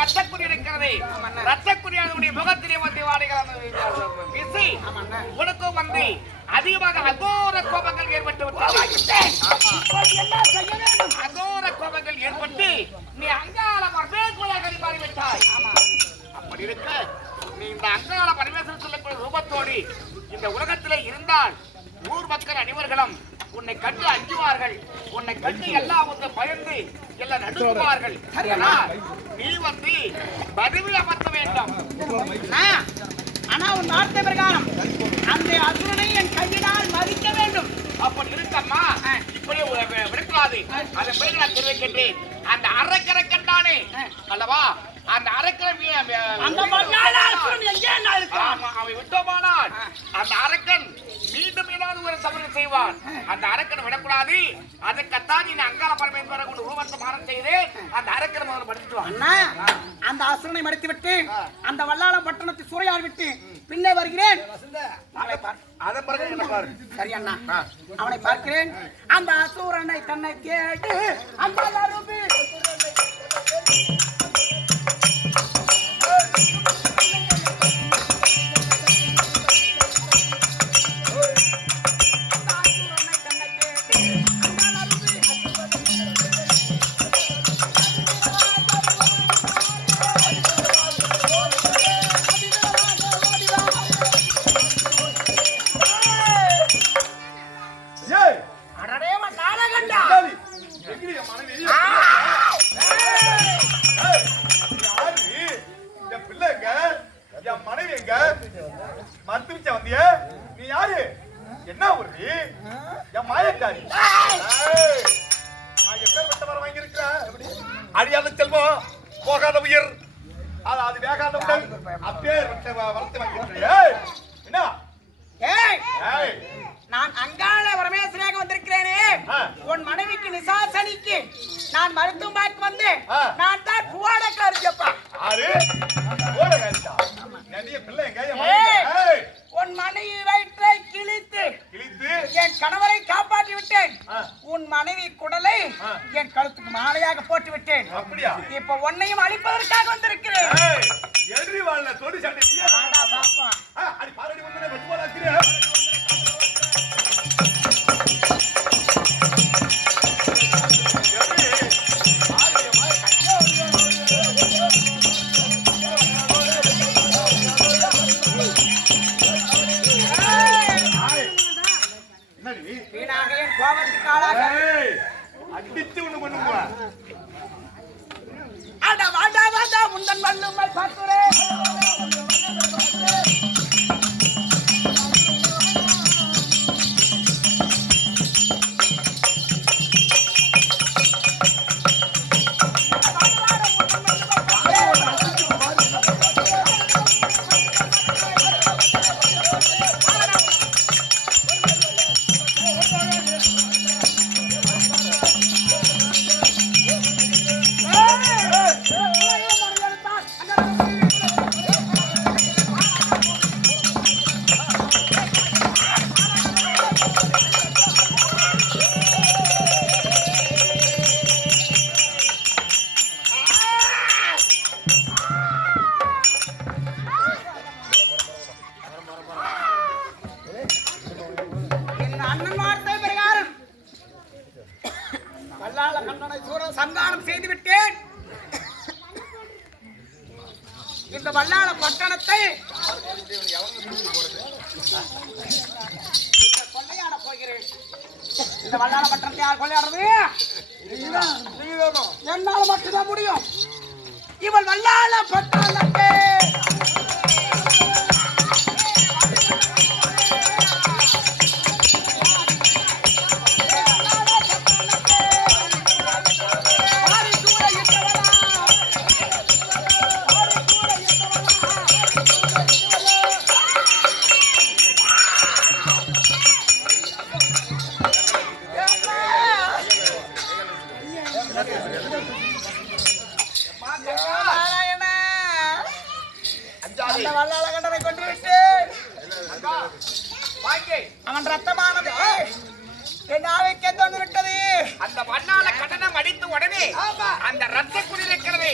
ரத்தக்குடி இருக்கிறது. ரத்தக்குடியானுடைய முகத்திலே வந்து வாடைகள் வீசி உனக்கும் வந்து அதிகமாக அகோர கோபங்கள் ஏற்பட்டு விட்டார். அகோர கோபங்கள் ஏற்பட்டு நீ அங்காள பரமேஸ்வரனாக மாறிவிட்டாய். அப்படி இருக்க நீ இந்த அங்காள பரமேஸ்வரன் சொல்லக்கூடிய ரூபத்தோடு இந்த உலகத்திலே இருந்தால் ஊர் மக்கள் அனைவர்களும் உன்னை கண்டு அஞ்சுவார்கள். உன்னை கண்டு எல்லாம் வந்து பயந்து எல்லாம் நடுங்குவார்கள். நீ வந்து பதவி அமர்த்த வேண்டும். ஆனா உன் வார்த்தை பிரகாரம் அந்த அசுரனை என் கையினால் மதிக்க வேண்டும். அப்படி இருக்கம்மா, இப்படி விடக்கூடாது. அதை பிறகு நான் தெரிவிக்கின்றேன். அந்த அரைக்கரைக்கன் தானே அல்லவா? அந்த அரக்கன் அவன் விட்டோமானால் அந்த அரக்கன் மீண்டும் ஏதாவது ஒரு தவறு செய்வான். அந்த அரக்கனை விடக்கூடாது. அதற்கத்தான் நீ அங்காள பரமேஸ்வரரை கொண்டு ரூபத்தை மாறம் செய்து அந்த அரக்கனை முதல்ல மடித்துவான். அந்த அசுரனை மடித்து விட்டு அந்த வல்லாள பட்டணத்தை சூறையாடி விட்டு பின்னே வருகிறேன். சரி அண்ணா, அவனை பார்க்கிறேன். அந்த அசுரனை தன்னை கேட்டு அந்த அடியாத செல்வம் போகாத உயிர் அது வேகாத உடல் அப்பேர் என்ன? நான் அங்காள பரமேஸ்வரனாக வந்திருக்கிறேனே, உன் மனைவிக்கு நிசாசனிக்கு நான் மருத்துவம் பார்க்க வந்து நான் தான் புவாடக்காரிப்பா. உன் மனைவி வயிற்றை கிழித்து என் கணவரை காப்பாற்றி விட்டேன். உன் மனைவி குடலை என் கழுத்துக்கு மாலையாக போட்டு விட்டேன். இப்ப உன்னையும் அழிப்பதற்காக வந்திருக்கிறேன். அடிச்சு ஒண்ணு பண்ணுங்க. அட வாடா வாடா முந்தன் பண்ணுமை பாத்துரே. சங்காரம் செய்து விட்டேன். இந்த வல்லாள பட்டணத்தை கொள்ளையாட போகிறேன். இந்த வல்லாள பட்டணத்தை யார் கொள்ளையாடுறது? என்னால மட்டும்தான் முடியும். இவள் வல்லாள பட்டணத்தை அவன் ரத்தமானது என் ஆவைக்கு வந்து விட்டது. அந்த வண்ணால கடனம் அடித்து உடனே அந்த ரத்த குடி இருக்கிறது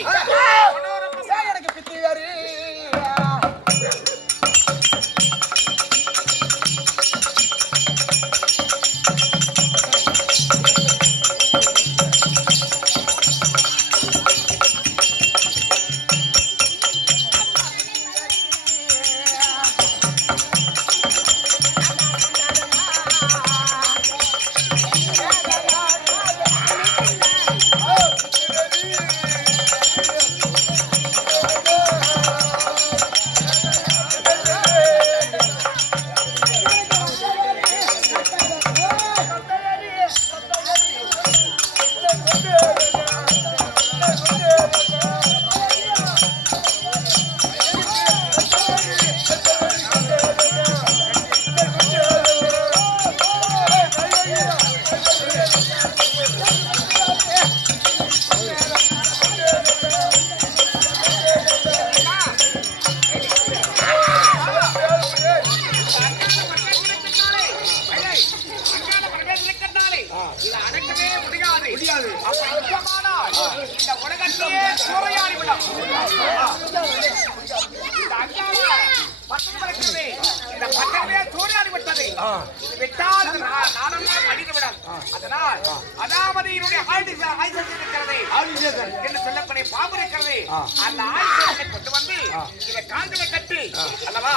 அதாவது என்னுடைய என்று சொல்லக்கூடிய பாம்பு இருக்கிறது அந்த ஆயுதத்தை கொண்டு வந்து இதை காந்தலை கட்டி அல்லவா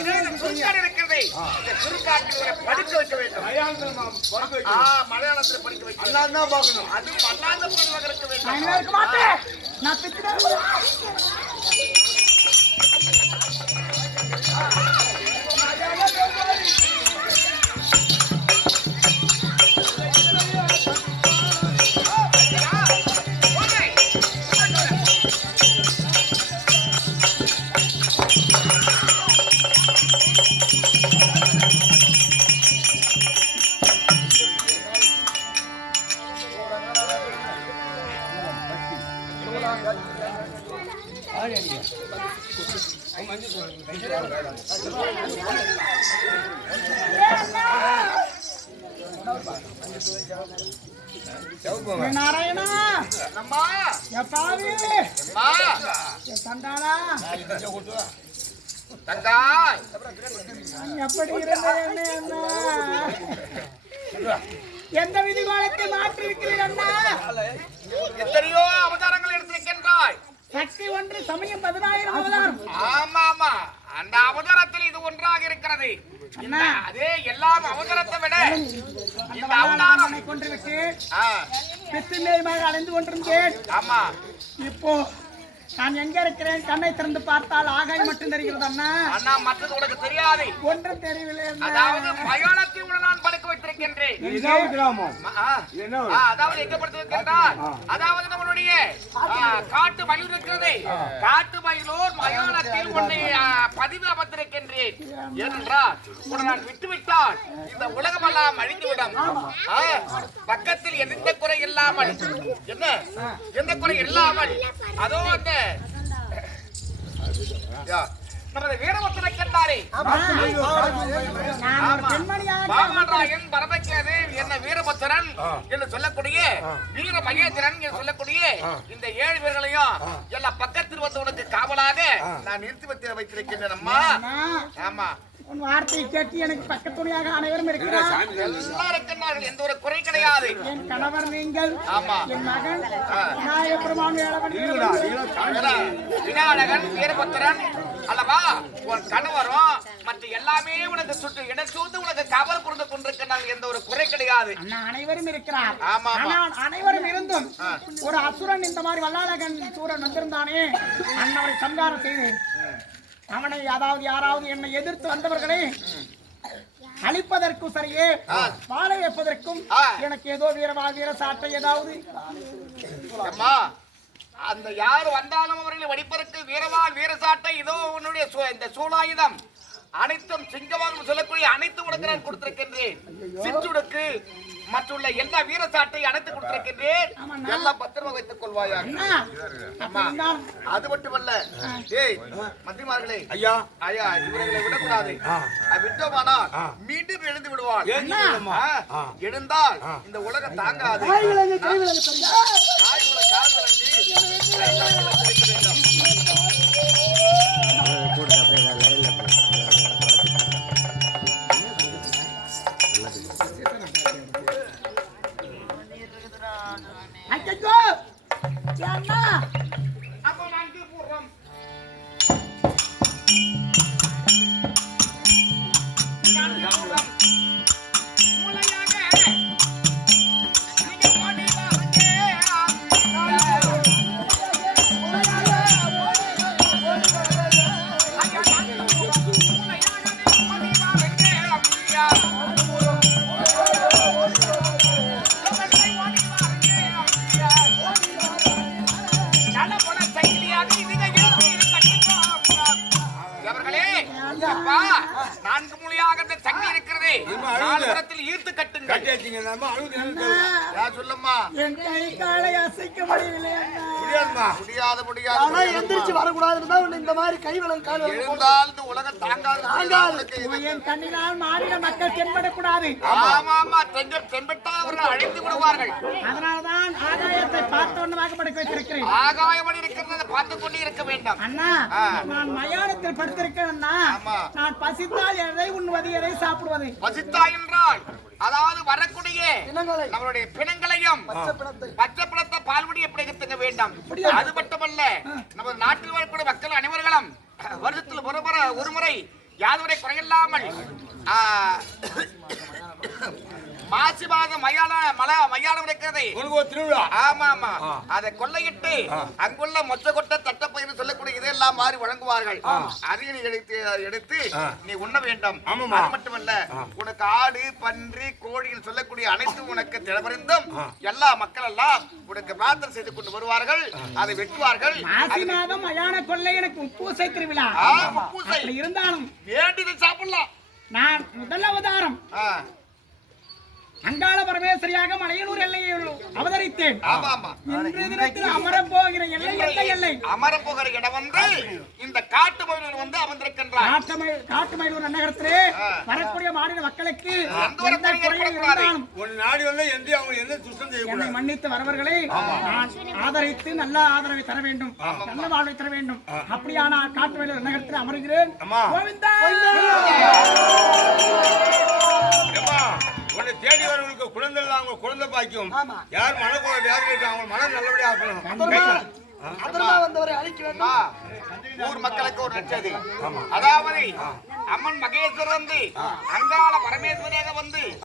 இதில் சுருக்காடு இருக்கிறது இந்த சுருக்காட்டு படிக்க வைக்க வேண்டும் மலையாளத்தில் படிக்க வைக்க பார்க்கணும் அது மல்லாத இருக்க வேண்டும் நாராயணா அம்மா எப்பாவி அம்மா சண்டாளா தங்காய் எப்படி இருந்தது எந்த விதிகாலத்தை மாற்றி இருக்கிறீர்கள் அண்ணா எத்தனையோ அவதாரங்கள் எடுத்திருக்கின்றாய் சக்தி ஒன்று சமயம் 10000 அவதாரம் ஆமா ஆமா அந்த அவதாரத்தில் இது ஒன்றாக இருக்கிறது அதே எல்லாம் அவதாரத்தை விட இந்த அவதாரம் கொண்டிருக்கு பித்துமேல் அடைந்து கொண்டிருந்தேன் ஆமா இப்போ நான் எங்க இருக்கிறேன் கண்ணை திறந்து பார்த்தால் ஆகாயம் மட்டும் தெரிகிறது அண்ணா அண்ணா மற்றது உனக்கு தெரியாது ஒன்றும் தெரியவில்லை அதாவது மயானத்தை உள்ள நான் படுக்க வைத்திருக்கின்றேன் அதாவது எங்க படுத்து வைக்கின்றார் அதாவது நம்மளுடைய காட்டு மயில் இருக்கிறது காட்டு மயிலூர் மயானத்தில் உன்னை பதிவு அமர்ந்திருக்கின்றேன் ஏனென்றால் உன்னை நான் விட்டுவிட்டால் இந்த உலகமெல்லாம் அழிந்துவிடும் பக்கத்தில் எந்த குறை இல்லாமல் என்ன எந்த குறை இல்லாமல் அதோ அந்த நமது வீரபத்திரை கண்டாரே பாமராயன் பரமக்கேது என்ன வீரபத்திரன் என்று சொல்லக்கூடிய வீர மகேந்திரன் என்று சொல்லக்கூடிய இந்த 7 பேர்களையும் எல்லா பக்கத்தில் வந்து உனக்கு காவலாக நான் நிறுத்தி வைத்திருக்கின்றேன் அம்மா ஆமா உன் வார்த்தையை கேட்டு எனக்கு பக்கத்துணையாக அனைவரும் இருக்கிறார் எல்லாருக்கும் எந்த ஒரு குறை கிடையாது என் கணவர் நீங்கள் ஆமா என் மகன் நாயகபெருமான் விநாயகன் வீரபத்திரன் அல்லவா உன் கணவரும் மற்ற எல்லாமே உனக்கு சுட்டு இடச்சூந்து உனக்கு கவல் புரிந்து கொண்டிருக்கிறாங்க எந்த ஒரு குறை கிடையாது அனைவரும் இருக்கிறார் ஆமா அனைவரும் இருந்தும் ஒரு அசுரன் இந்த மாதிரி வல்லாளகன் சூரன் வந்திருந்தானே அன்னவரை சங்காரம் செய்து அவனை அதாவது யாராவது என்னை எதிர்த்து வந்தவர்களே அழிப்பதற்கும் சரியே வாழ வைப்பதற்கும் எனக்கு ஏதோ வீர சாட்டை ஏதாவது அந்த யார் வந்தாலும் அவர்களை வடிப்பதற்கு வீரவாள் வீரசாட்டை இதோ உன்னுடைய இந்த சூலாயுதம் அனைத்தும் சிங்கமாக சொல்லக்கூடிய அனைத்து உனக்கு நான் கொடுத்திருக்கின்றேன் சிற்றுடுக்கு மற்றுள்ள எல்லா வீரசாட்டை அனைத்து கொடுத்திருக்கின்றேன் எல்லாம் பத்திரமா வைத்துக் கொள்வாயாக அது மட்டுமல்ல ஏய் மந்திரிமார்களே ஐயா ஐயா இவர்களை விடக்கூடாது விட்டோமானால் மீண்டும் எழுந்து விடுவார் எழுந்தால் இந்த உலகம் தாங்காது அப்போ நான் போடுறோம் நல்ல அவர்களே, அப்பா, 4 மூலையாக இந்த சங்கி இருக்கிறது. 4 புறத்தில் ஈர்த்து கட்டுங்கள். யார் சொல்லம்மா? என் கை காலை அசைக்க முடியவில்லை அண்ணா. முடியாது. எந்திரிச்சு வரக்கூடாதுன்னு தான் இந்த மாதிரி கை விலங்கு கால் எழுந்தால் இந்த உலகம் தாங்காது. என் கண்ணினால் மாநில மக்கள் தென்படக்கூடாது. ஆமா தென்பட்டால் அவர்கள் அழைத்து விடுவார்கள். அதனால்தான் ஆகாயத்தை பார்த்தோன்னு வாக்குப்படைக்க வைத்திருக்கிறேன். ஆகாயம் இருக்கிறத பார்த்துக் கொண்டு இருக்க வேண்டும். அண்ணா, நான் மயானத்தில் படுத்திருக்கேன் அண்ணா. நான் பசித்தால் எதை உண்ணுவது, எதை சாப்பிடுவது? பசித்தா என்றால் அதாவது வரக்கூடிய நம்மளுடைய பிணங்களையும் பச்சை பிணத்தை பால்வடியை பிடிக்க வேண்டும். அது மட்டுமல்ல, நமது நாட்டில் வரக்கூடிய மக்கள் அனைவர்களும் வருடத்தில் ஒரு முறை யாதவரை குறையில்லாமல் மாசி மாதம் மயானம் இருக்கிறது. ஆமா அதை கொள்ளையிட்டு அங்குள்ள மொச்ச கொட்டை தட்டப்பயிர் சொல்லக்கூடிய இதெல்லாம் மாறி வழங்குவார்கள். அதையும் எடுத்து நீ உண்ண வேண்டும். அது மட்டுமல்ல, உனக்கு ஆடு பன்றி கோழிகள் சொல்லக்கூடிய அனைத்தும் உனக்கு திறமறிந்தும் எல்லா மக்கள் எல்லாம் உனக்கு பிரார்த்தனை செய்து கொண்டு வருவார்கள். அதை வெட்டுவார்கள். மாசி மாதம் மயான கொள்ளை எனக்கு உப்பூசை திருவிழா. உப்பூசை இருந்தாலும் வேண்டியதை சாப்பிடலாம். நான் முதல் அவதாரம் அங்காள பரமேஸ்வரியாக மலையனூர் எல்லையில் அவதரித்தேன். இன்றைய தினத்தில் அமரப்போகிற எல்லை எந்த எல்லை? அமரப்போகிற இடம் வந்து இந்த காட்டு மயிலூர் வந்து அமர்ந்திருக்கின்றார். காட்டு மயிலூர் நகரத்திலே வரக்கூடிய மாநில மக்களுக்கு எந்த குறையும் இருந்தாலும் என்னை மன்னித்து வரவர்களை நான் ஆதரித்து நல்ல ஆதரவை தர வேண்டும், நல்ல வாழ்வை தர வேண்டும். அப்படியான காட்டு மயிலூர் நகரத்தில் அமர்கிறேன். கோவிந்தா உன்னை தேடி வரவங்களுக்கு குழந்தை இல்லை, அவங்க குழந்தை பாக்கியம். யார் மனக்குள்ள வியாதி அவங்க மனம் நல்லபடியா ஆக்கணும். வந்தவரை அழிக்க வேண்டும். ஊர் மக்களுக்கு ஒரு நச்சது. அதாவது அம்மன் மகேஸ்வரர் வந்து அங்காள பரமேஸ்வரியாக வந்து